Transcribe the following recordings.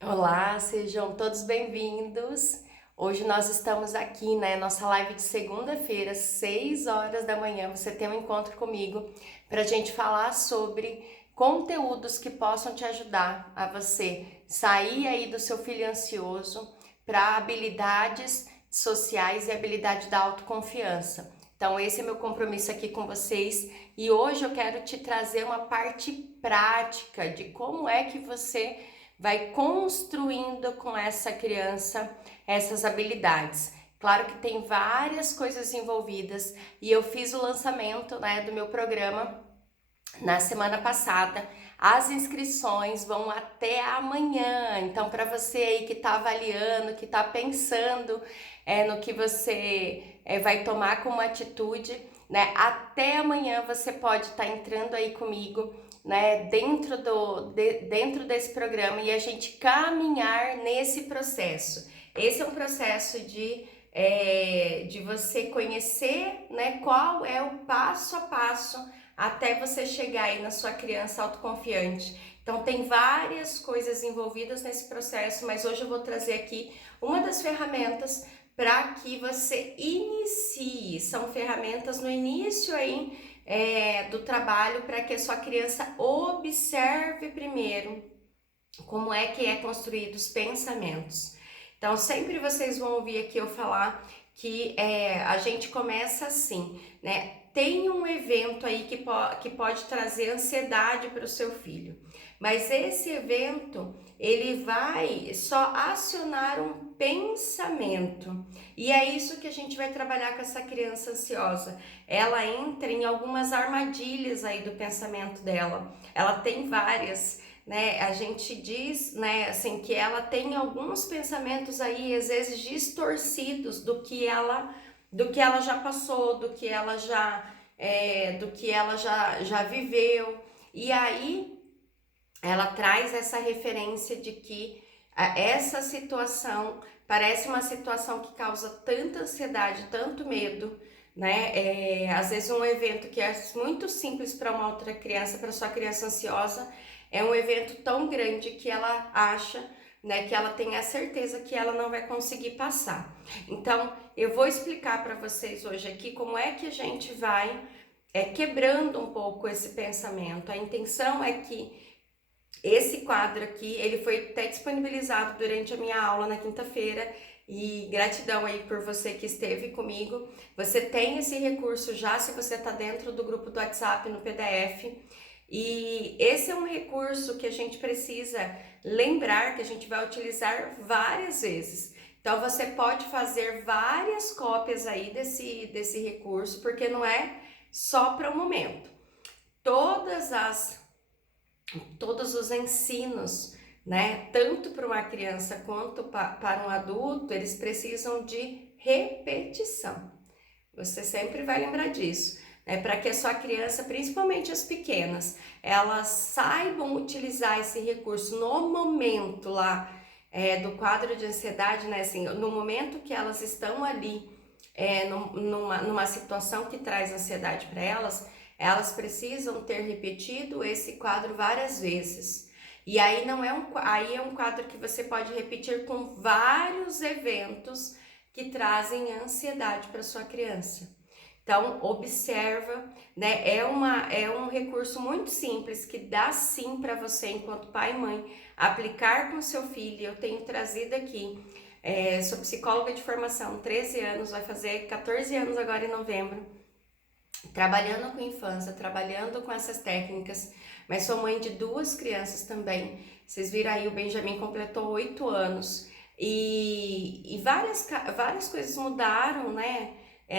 Olá, sejam todos bem-vindos. Hoje nós estamos aqui, nossa live de segunda-feira, 6 horas da manhã. Você tem um encontro comigo para a gente falar sobre conteúdos que possam te ajudar a você sair aí do seu filho ansioso para habilidades sociais e habilidade da autoconfiança. Então, esse é meu compromisso aqui com vocês e hoje eu quero te trazer uma parte prática de como é que você vai construindo com essa criança essas habilidades. Claro que tem várias coisas envolvidas e eu fiz o lançamento, do meu programa na semana passada. As inscrições vão até amanhã. Então, para você aí que está avaliando, que está pensando no que você vai tomar como atitude, até amanhã você pode estar entrando aí comigo, dentro desse programa e a gente caminhar nesse processo. Esse é um processo de você conhecer, qual é o passo a passo até você chegar aí na sua criança autoconfiante. Então tem várias coisas envolvidas nesse processo, mas hoje eu vou trazer aqui uma das ferramentas para que você inicie. São ferramentas no início aí do trabalho para que a sua criança observe primeiro como é que é construído os pensamentos. Então sempre vocês vão ouvir aqui eu falar que a gente começa assim, tem um evento aí que pode trazer ansiedade para o seu filho, mas esse evento ele vai só acionar um pensamento e é isso que a gente vai trabalhar com essa criança ansiosa. Ela entra em algumas armadilhas aí do pensamento dela, ela tem várias. A gente diz, assim, que ela tem alguns pensamentos aí, às vezes distorcidos do que ela já passou, do que ela já viveu. E aí ela traz essa referência de que essa situação parece uma situação que causa tanta ansiedade, tanto medo, às vezes um evento que é muito simples para uma outra criança, para sua criança ansiosa, é um evento tão grande que ela acha, que ela tem a certeza que ela não vai conseguir passar. Então, eu vou explicar para vocês hoje aqui como é que a gente vai quebrando um pouco esse pensamento. A intenção é que esse quadro aqui, ele foi até disponibilizado durante a minha aula na quinta-feira e gratidão aí por você que esteve comigo. Você tem esse recurso já se você está dentro do grupo do WhatsApp no PDF. E esse é um recurso que a gente precisa lembrar que a gente vai utilizar várias vezes. Então você pode fazer várias cópias aí desse recurso, porque não é só para o momento. Todos os ensinos, tanto para uma criança quanto para um adulto, eles precisam de repetição. Você sempre vai lembrar disso. Para que a sua criança, principalmente as pequenas, elas saibam utilizar esse recurso no momento lá do quadro de ansiedade, assim, no momento que elas estão ali numa situação que traz ansiedade para elas, elas precisam ter repetido esse quadro várias vezes. E aí aí é um quadro que você pode repetir com vários eventos que trazem ansiedade para sua criança. Então, observa, é um recurso muito simples que dá sim para você, enquanto pai e mãe, aplicar com seu filho. Eu tenho trazido aqui, sou psicóloga de formação, 13 anos, vai fazer 14 anos agora em novembro, trabalhando com infância, trabalhando com essas técnicas, mas sou mãe de 2 crianças também. Vocês viram aí, o Benjamin completou 8 anos e várias coisas mudaram,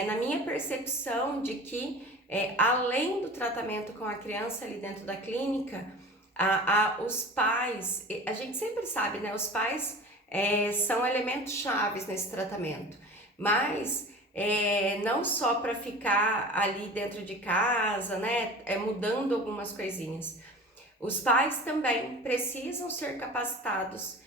na minha percepção de que, além do tratamento com a criança ali dentro da clínica, os pais, a gente sempre sabe, os pais são elementos chaves nesse tratamento, mas não só para ficar ali dentro de casa, mudando algumas coisinhas. Os pais também precisam ser capacitados,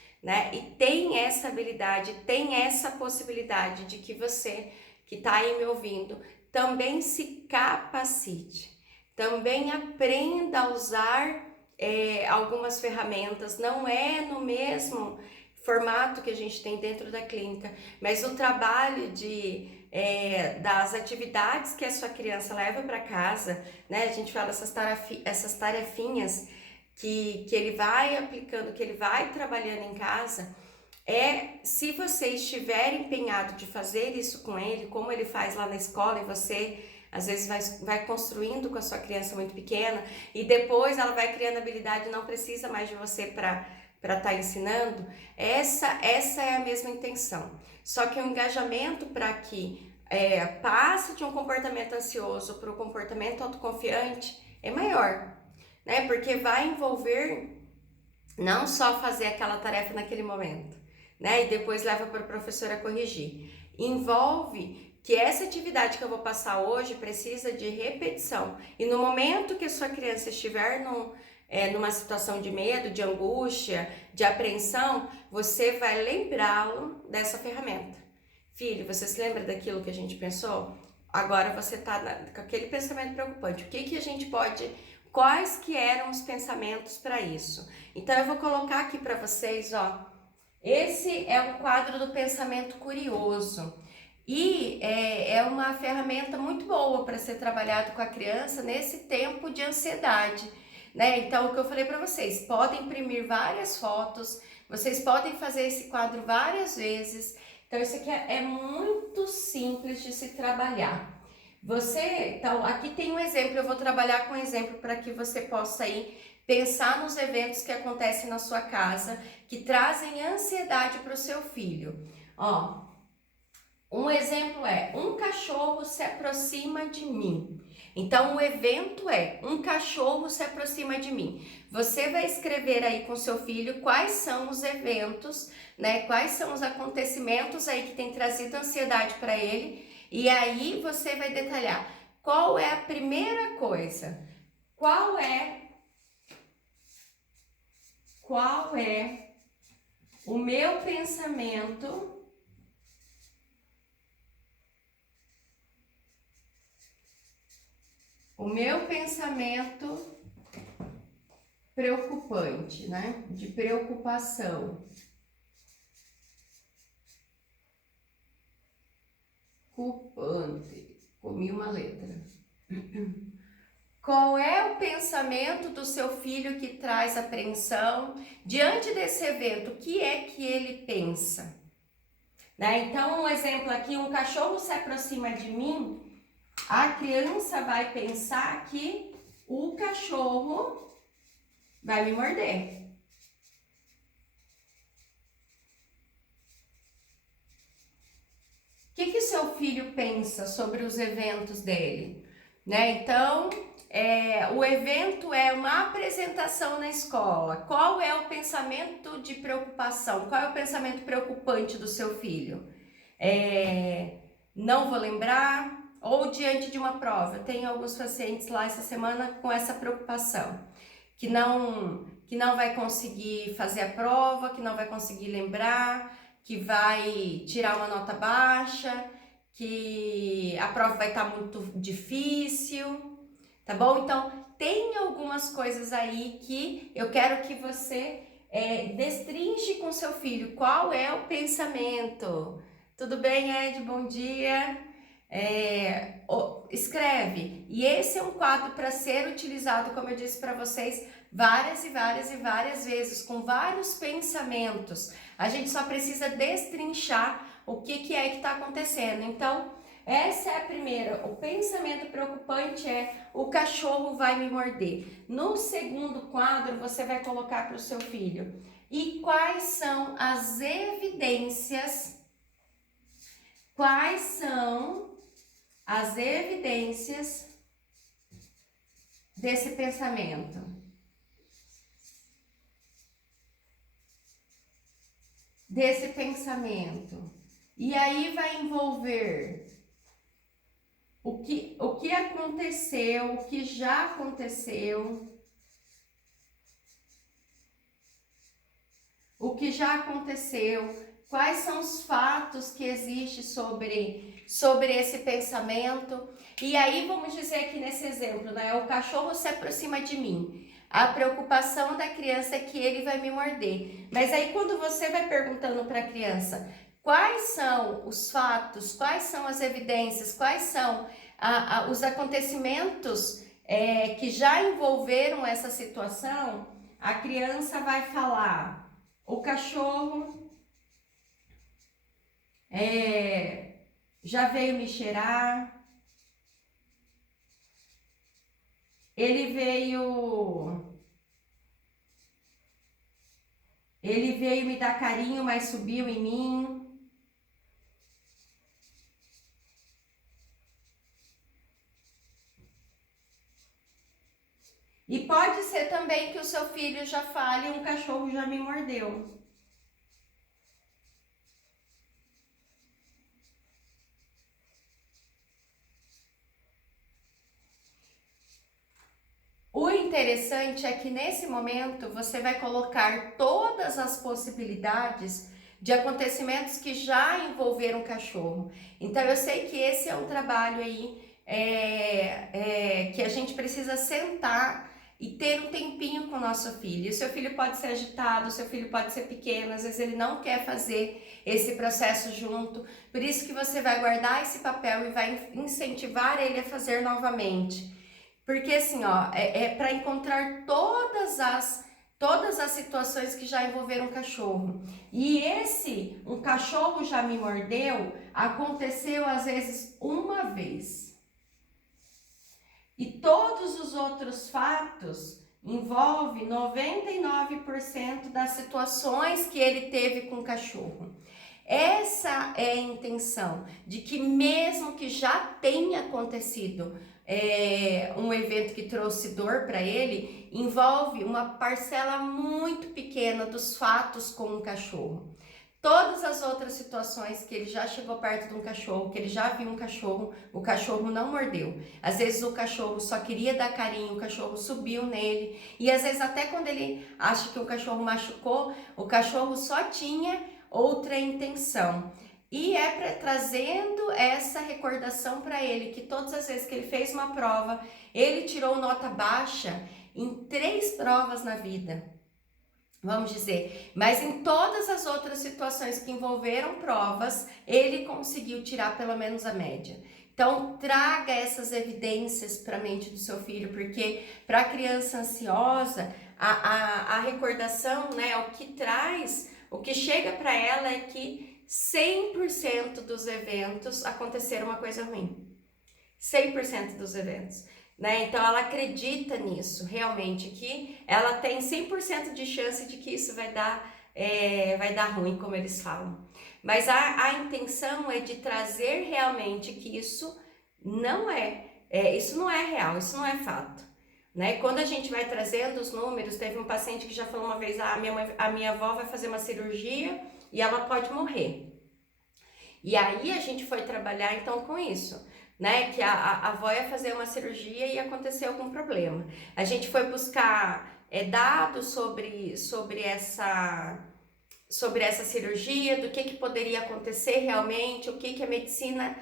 e tem essa habilidade, tem essa possibilidade de que você que está aí me ouvindo também se capacite, também aprenda a usar algumas ferramentas, não é no mesmo formato que a gente tem dentro da clínica, mas o trabalho das atividades que a sua criança leva para casa, né? A gente fala essas tarefinhas que ele vai aplicando, que ele vai trabalhando em casa. Se você estiver empenhado de fazer isso com ele, como ele faz lá na escola, e você às vezes vai construindo com a sua criança muito pequena, e depois ela vai criando habilidade, não precisa mais de você para estar ensinando, essa é a mesma intenção. Só que o engajamento para que passe de um comportamento ansioso para o comportamento autoconfiante é maior, né? Porque vai envolver não só fazer aquela tarefa naquele momento, né? E depois leva para a professora corrigir. Envolve que essa atividade que eu vou passar hoje precisa de repetição. E no momento que a sua criança estiver numa situação de medo, de angústia, de apreensão, você vai lembrá-lo dessa ferramenta. Filho, você se lembra daquilo que a gente pensou? Agora você está com aquele pensamento preocupante. O que a gente pode... Quais que eram os pensamentos para isso? Então eu vou colocar aqui para vocês, ó. Esse é um quadro do pensamento curioso. E é uma ferramenta muito boa para ser trabalhado com a criança nesse tempo de ansiedade, né? Então, o que eu falei para vocês, podem imprimir várias fotos, vocês podem fazer esse quadro várias vezes. Então, isso aqui é muito simples de se trabalhar. Então, aqui tem um exemplo, eu vou trabalhar com um exemplo para que você possa aí pensar nos eventos que acontecem na sua casa, que trazem ansiedade para o seu filho. Ó, um exemplo um cachorro se aproxima de mim. Então, o evento um cachorro se aproxima de mim. Você vai escrever aí com seu filho quais são os eventos, né? Quais são os acontecimentos aí que tem trazido ansiedade para ele. E aí você vai detalhar qual é a primeira coisa, qual é o meu pensamento preocupante, né? De preocupação. Culpante. Comi uma letra. Qual é o pensamento do seu filho que traz apreensão? Diante desse evento, o que é que ele pensa? Né? Então, um exemplo aqui, um cachorro se aproxima de mim, a criança vai pensar que o cachorro vai me morder. O que seu filho pensa sobre os eventos dele? Né? Então, o evento é uma apresentação na escola. Qual é o pensamento de preocupação? Qual é o pensamento preocupante do seu filho? Não vou lembrar? Ou diante de uma prova? Eu tenho alguns pacientes lá essa semana com essa preocupação, que não vai conseguir fazer a prova, que não vai conseguir lembrar, que vai tirar uma nota baixa, que a prova vai estar muito difícil, tá bom? Então, tem algumas coisas aí que eu quero que você destrinche com seu filho. Qual é o pensamento? Tudo bem, Ed? Bom dia. Escreve. E esse é um quadro para ser utilizado, como eu disse para vocês, várias e várias e várias vezes, com vários pensamentos. A gente só precisa destrinchar o que é que está acontecendo. Então, essa é a primeira. O pensamento preocupante é: o cachorro vai me morder. No segundo quadro, você vai colocar para o seu filho: e quais são as evidências? Quais são as evidências desse pensamento? E aí vai envolver o que aconteceu, o que já aconteceu, quais são os fatos que existem sobre esse pensamento. E aí vamos dizer aqui nesse exemplo, né? O cachorro se aproxima de mim. a preocupação da criança é que ele vai me morder. Mas aí quando você vai perguntando para a criança quais são os fatos, quais são as evidências, quais são os acontecimentos que já envolveram essa situação, a criança vai falar: o cachorro já veio me cheirar, ele veio me dar carinho, mas subiu em mim. E pode ser também que o seu filho já fale: um cachorro já me mordeu. O interessante é que nesse momento você vai colocar todas as possibilidades de acontecimentos que já envolveram o cachorro. Então eu sei que esse é um trabalho aí que a gente precisa sentar e ter um tempinho com o nosso filho. O seu filho pode ser agitado, o seu filho pode ser pequeno, às vezes ele não quer fazer esse processo junto. Por isso que você vai guardar esse papel e vai incentivar ele a fazer novamente. Porque assim, ó, para encontrar todas as situações que já envolveram um cachorro. E um cachorro já me mordeu, aconteceu às vezes uma vez. E todos os outros fatos envolvem 99% das situações que ele teve com o cachorro. Essa é a intenção, de que mesmo que já tenha acontecido um evento que trouxe dor para ele, envolve uma parcela muito pequena dos fatos com o cachorro. Todas as outras situações que ele já chegou perto de um cachorro, que ele já viu um cachorro, o cachorro não mordeu. Às vezes o cachorro só queria dar carinho, o cachorro subiu nele. E às vezes até quando ele acha que o cachorro machucou, o cachorro só tinha outra intenção. E trazendo essa recordação para ele, que todas as vezes que ele fez uma prova, ele tirou nota baixa em 3 provas na vida. Vamos dizer, mas em todas as outras situações que envolveram provas, ele conseguiu tirar pelo menos a média. Então, traga essas evidências para a mente do seu filho, porque para a criança ansiosa, a recordação, né, o que chega para ela é que 100% dos eventos aconteceram uma coisa ruim. 100% dos eventos. Né? Então ela acredita nisso, realmente, que ela tem 100% de chance de que isso vai dar ruim, como eles falam. Mas a intenção é de trazer realmente que isso não é real, isso não é fato. Né? Quando a gente vai trazendo os números, teve um paciente que já falou uma vez: a minha avó vai fazer uma cirurgia e ela pode morrer. E aí a gente foi trabalhar então com isso. Né, que a avó ia fazer uma cirurgia e aconteceu algum problema. A gente foi buscar dados sobre essa cirurgia, do que poderia acontecer realmente, o que a medicina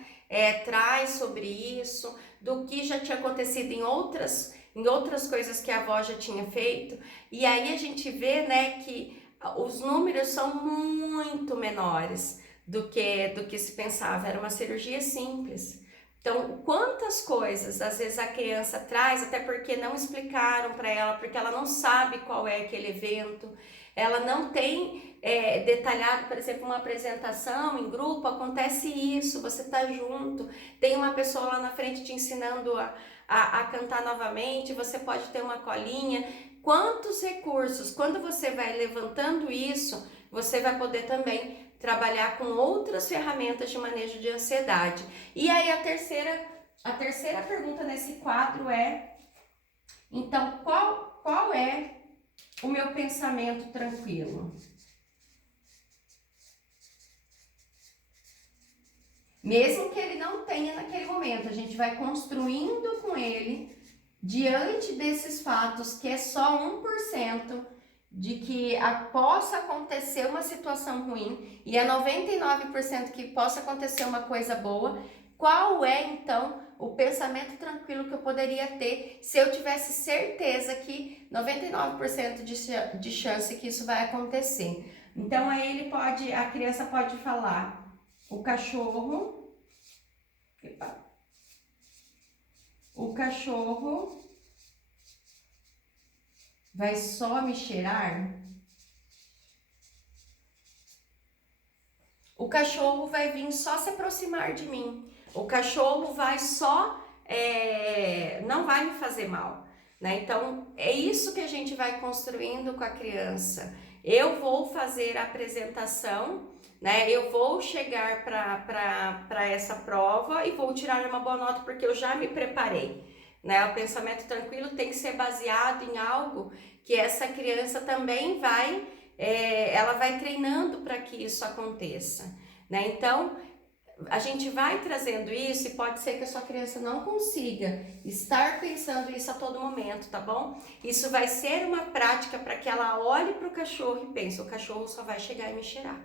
traz sobre isso, do que já tinha acontecido em outras coisas que a avó já tinha feito. E aí a gente vê, né, que os números são muito menores do que se pensava. Era uma cirurgia simples. Então, quantas coisas às vezes a criança traz, até porque não explicaram para ela, porque ela não sabe qual é aquele evento, ela não tem detalhado, por exemplo, uma apresentação em grupo, acontece isso, você está junto, tem uma pessoa lá na frente te ensinando a cantar novamente, você pode ter uma colinha. Quantos recursos, quando você vai levantando isso, você vai poder também trabalhar com outras ferramentas de manejo de ansiedade. E aí a terceira pergunta nesse quadro é: então, qual é o meu pensamento tranquilo? Mesmo que ele não tenha naquele momento, a gente vai construindo com ele, diante desses fatos, que é só 1%, de que possa acontecer uma situação ruim e é 99% que possa acontecer uma coisa boa. Qual é então o pensamento tranquilo que eu poderia ter se eu tivesse certeza que 99% de chance que isso vai acontecer. Então aí a criança pode falar, o cachorro vai só me cheirar? O cachorro vai vir só se aproximar de mim. O cachorro vai só, não vai me fazer mal, né? Então, é isso que a gente vai construindo com a criança. Eu vou fazer a apresentação, né? Eu vou chegar para essa prova e vou tirar uma boa nota porque eu já me preparei, né? O pensamento tranquilo tem que ser baseado em algo que essa criança também vai ela vai treinando para que isso aconteça, né? Então, a gente vai trazendo isso e pode ser que a sua criança não consiga estar pensando isso a todo momento, tá bom? Isso vai ser uma prática para que ela olhe para o cachorro e pense, o cachorro só vai chegar e me cheirar,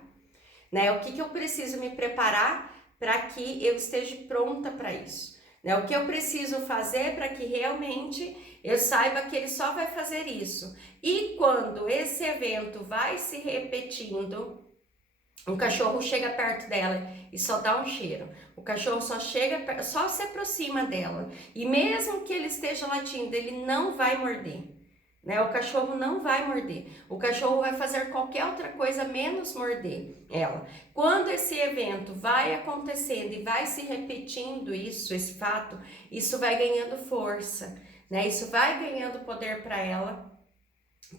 né? O que eu preciso me preparar para que eu esteja pronta para isso, né? O que eu preciso fazer para que realmente eu saiba que ele só vai fazer isso. E quando esse evento vai se repetindo, o cachorro chega perto dela e só dá um cheiro. O cachorro só se aproxima dela. E mesmo que ele esteja latindo, ele não vai morder, né? O cachorro não vai morder. O cachorro vai fazer qualquer outra coisa menos morder ela. Quando esse evento vai acontecendo e vai se repetindo esse fato, isso vai ganhando força, né? Isso vai ganhando poder para ela,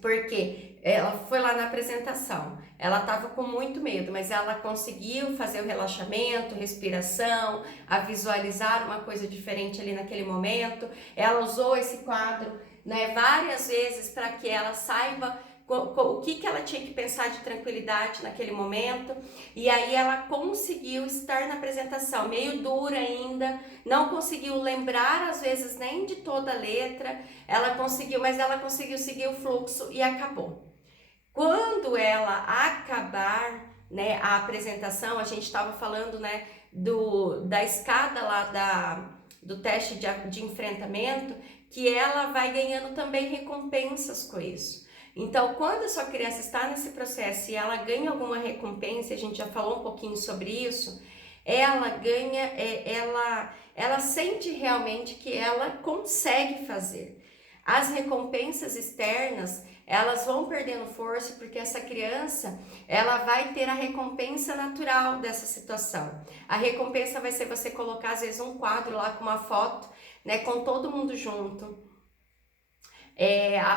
porque ela foi lá na apresentação, ela estava com muito medo, mas ela conseguiu fazer o relaxamento, respiração, a visualizar uma coisa diferente ali naquele momento. Ela usou esse quadro, né, várias vezes para que ela saiba o que ela tinha que pensar de tranquilidade naquele momento, e aí ela conseguiu estar na apresentação, meio dura ainda, não conseguiu lembrar às vezes nem de toda a letra, mas ela conseguiu seguir o fluxo e acabou. Quando ela acabar, né, a apresentação, a gente estava falando, né, da escada lá do teste de enfrentamento, que ela vai ganhando também recompensas com isso. Então, quando a sua criança está nesse processo e ela ganha alguma recompensa, a gente já falou um pouquinho sobre isso, ela ganha, ela sente realmente que ela consegue fazer. As recompensas externas, elas vão perdendo força porque essa criança, ela vai ter a recompensa natural dessa situação. A recompensa vai ser você colocar às vezes um quadro lá com uma foto, né, com todo mundo junto.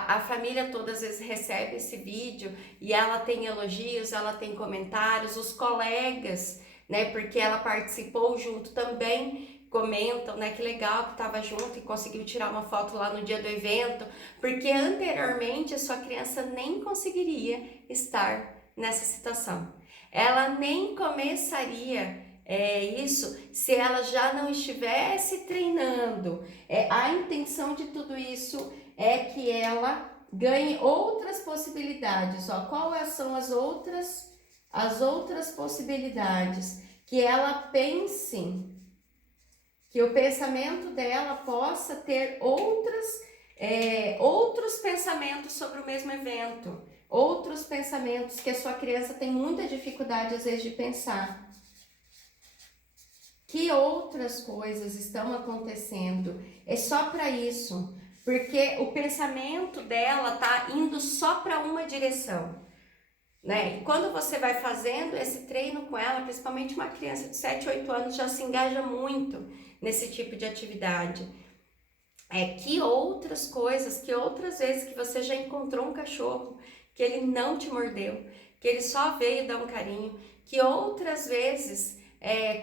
A família toda às vezes recebe esse vídeo e ela tem elogios, ela tem comentários, os colegas, né, porque ela participou junto também comentam, né, que legal que estava junto e conseguiu tirar uma foto lá no dia do evento, porque anteriormente a sua criança nem conseguiria estar nessa situação. Ela nem começaria isso se ela já não estivesse treinando. A intenção de tudo isso é que ela ganhe outras possibilidades. Ó, quais são as outras possibilidades? Que ela pense, que o pensamento dela possa ter outros pensamentos sobre o mesmo evento, outros pensamentos que a sua criança tem muita dificuldade às vezes de pensar. Que outras coisas estão acontecendo? É só para isso, porque o pensamento dela tá indo só para uma direção, né? E quando você vai fazendo esse treino com ela, principalmente uma criança de 7, 8 anos já se engaja muito nesse tipo de atividade. Que outras coisas, que outras vezes que você já encontrou um cachorro, que ele não te mordeu, que ele só veio dar um carinho, que outras vezes,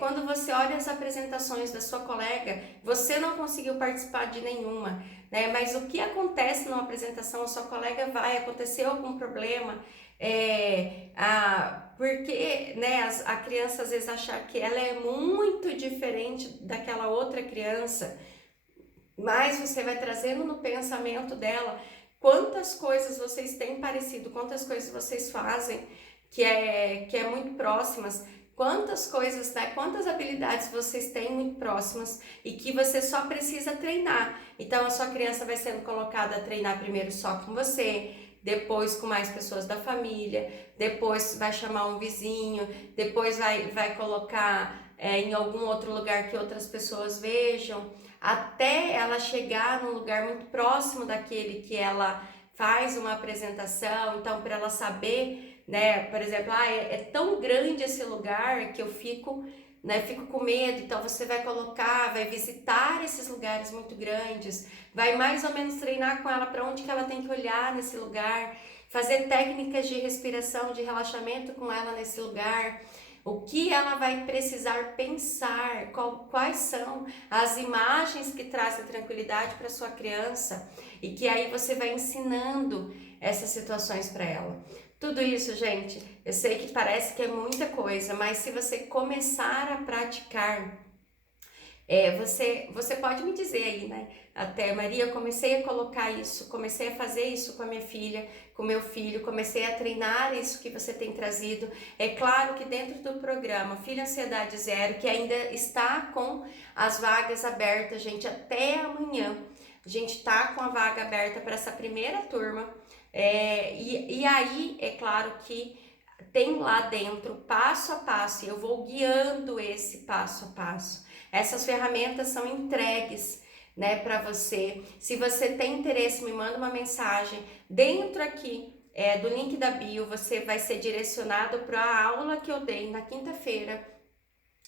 quando você olha as apresentações da sua colega, você não conseguiu participar de nenhuma, né? Mas o que acontece numa apresentação, a sua colega aconteceu algum problema, porque, né, a criança às vezes achar que ela é muito diferente daquela outra criança, mas você vai trazendo no pensamento dela quantas coisas vocês têm parecido, quantas coisas vocês fazem que é muito próximas, quantas coisas, né, quantas habilidades vocês têm muito próximas e que você só precisa treinar. Então a sua criança vai sendo colocada a treinar primeiro só com você, depois com mais pessoas da família, depois vai chamar um vizinho, depois vai colocar em algum outro lugar que outras pessoas vejam, até ela chegar num lugar muito próximo daquele que ela faz uma apresentação. Então, para ela saber, né, por exemplo, é tão grande esse lugar que eu fico, né, fico com medo. Então você vai colocar, vai visitar esses lugares muito grandes, vai mais ou menos treinar com ela para onde que ela tem que olhar nesse lugar, fazer técnicas de respiração, de relaxamento com ela nesse lugar. O que ela vai precisar pensar, quais são as imagens que trazem tranquilidade para sua criança, e que aí você vai ensinando essas situações para ela. Tudo isso, gente, eu sei que parece que é muita coisa, mas se você começar a praticar, você pode me dizer aí, né? Até, Maria, eu comecei a colocar isso, comecei a fazer isso com a minha filha, com meu filho, comecei a treinar isso que você tem trazido. É claro que dentro do programa Filho Ansiedade Zero, que ainda está com as vagas abertas, gente, até amanhã, a gente tá com a vaga aberta para essa primeira turma. E aí, é claro que tem lá dentro passo a passo, e eu vou guiando esse passo a passo. Essas ferramentas são entregues, né, para você. Se você tem interesse, me manda uma mensagem. Dentro aqui do link da bio, você vai ser direcionado para a aula que eu dei na quinta-feira.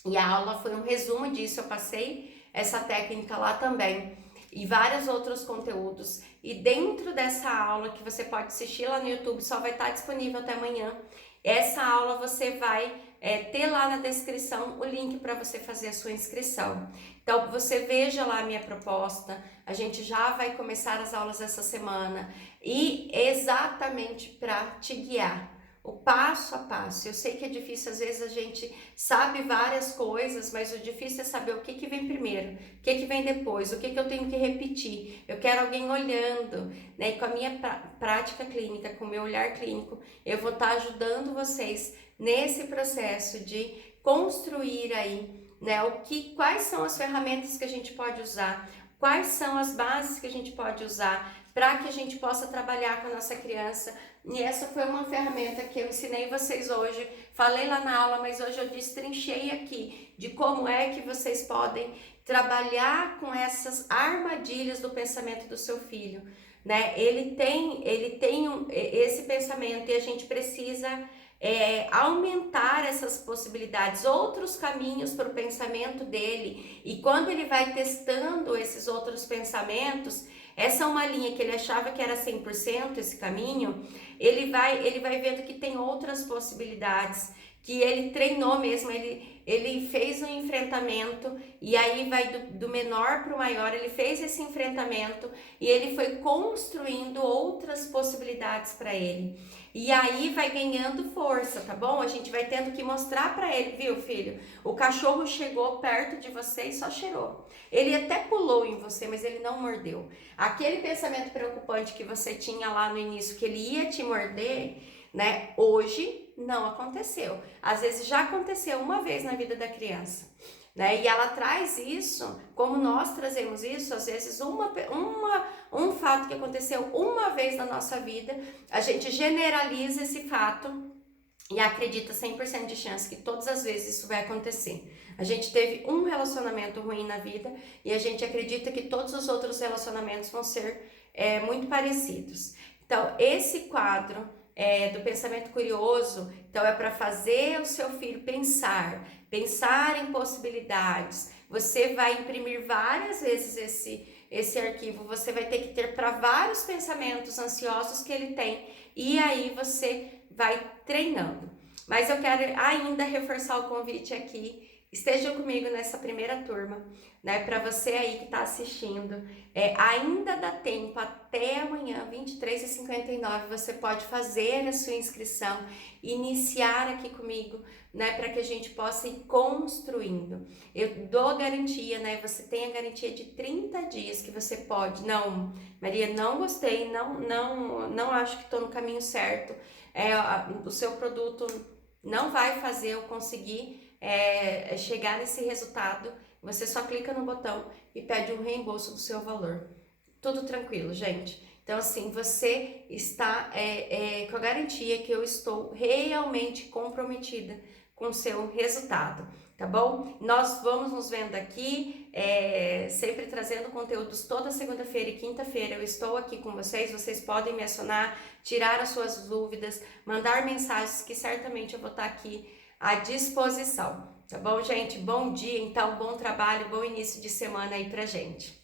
E a aula foi um resumo disso, eu passei essa técnica lá também. E vários outros conteúdos. E dentro dessa aula, que você pode assistir lá no YouTube, só vai estar disponível até amanhã. Essa aula você vai ter lá na descrição o link para você fazer a sua inscrição. Então, você veja lá a minha proposta. A gente já vai começar as aulas essa semana. E exatamente para te guiar. O passo a passo. Eu sei que é difícil, às vezes a gente sabe várias coisas, mas o difícil é saber o que vem primeiro, o que vem depois, o que eu tenho que repetir. Eu quero alguém olhando, né? E com a minha prática clínica, com o meu olhar clínico, eu vou estar ajudando vocês nesse processo de construir aí, né? Quais são as ferramentas que a gente pode usar, quais são as bases que a gente pode usar para que a gente possa trabalhar com a nossa criança. E essa foi uma ferramenta que eu ensinei vocês hoje, falei lá na aula, mas hoje eu destrinchei aqui de como é que vocês podem trabalhar com essas armadilhas do pensamento do seu filho, né? Ele tem esse pensamento, e a gente precisa aumentar essas possibilidades, outros caminhos para o pensamento dele. E quando ele vai testando esses outros pensamentos, essa é uma linha que ele achava que era 100% esse caminho, ele vai vendo que tem outras possibilidades, que ele treinou mesmo, ele fez um enfrentamento, e aí vai do menor para o maior. Ele fez esse enfrentamento e ele foi construindo outras possibilidades para ele. E aí vai ganhando força, tá bom? A gente vai tendo que mostrar para ele, viu, filho? O cachorro chegou perto de você e só cheirou. Ele até pulou em você, mas ele não mordeu. Aquele pensamento preocupante que você tinha lá no início, que ele ia te morder, né? Hoje não aconteceu. Às vezes já aconteceu uma vez na vida da criança, né? E ela traz isso, como nós trazemos isso, às vezes um fato que aconteceu uma vez na nossa vida, a gente generaliza esse fato e acredita 100% de chance que todas as vezes isso vai acontecer. A gente teve um relacionamento ruim na vida e a gente acredita que todos os outros relacionamentos vão ser muito parecidos. Então, esse quadro do pensamento curioso, então é para fazer o seu filho pensar em possibilidades. Você vai imprimir várias vezes esse arquivo, você vai ter que ter para vários pensamentos ansiosos que ele tem, e aí você vai treinando. Mas eu quero ainda reforçar o convite aqui. Esteja comigo nessa primeira turma, né? Para você aí que está assistindo, ainda dá tempo, até amanhã, 23h59, você pode fazer a sua inscrição, iniciar aqui comigo, né? Para que a gente possa ir construindo. Eu dou garantia, né? Você tem a garantia de 30 dias que você pode. Não, Maria, não gostei, não acho que estou no caminho certo. O seu produto não vai fazer eu conseguir chegar nesse resultado. Você só clica no botão e pede um reembolso do seu valor. Tudo tranquilo, gente. Então, assim, você está com a garantia que eu estou realmente comprometida com o seu resultado, tá bom? Nós vamos nos vendo aqui, sempre trazendo conteúdos toda segunda-feira e quinta-feira. Eu estou aqui com vocês, vocês podem me acionar, tirar as suas dúvidas, mandar mensagens que certamente eu vou estar aqui à disposição, tá bom, gente? Bom dia, então, bom trabalho, bom início de semana aí pra gente.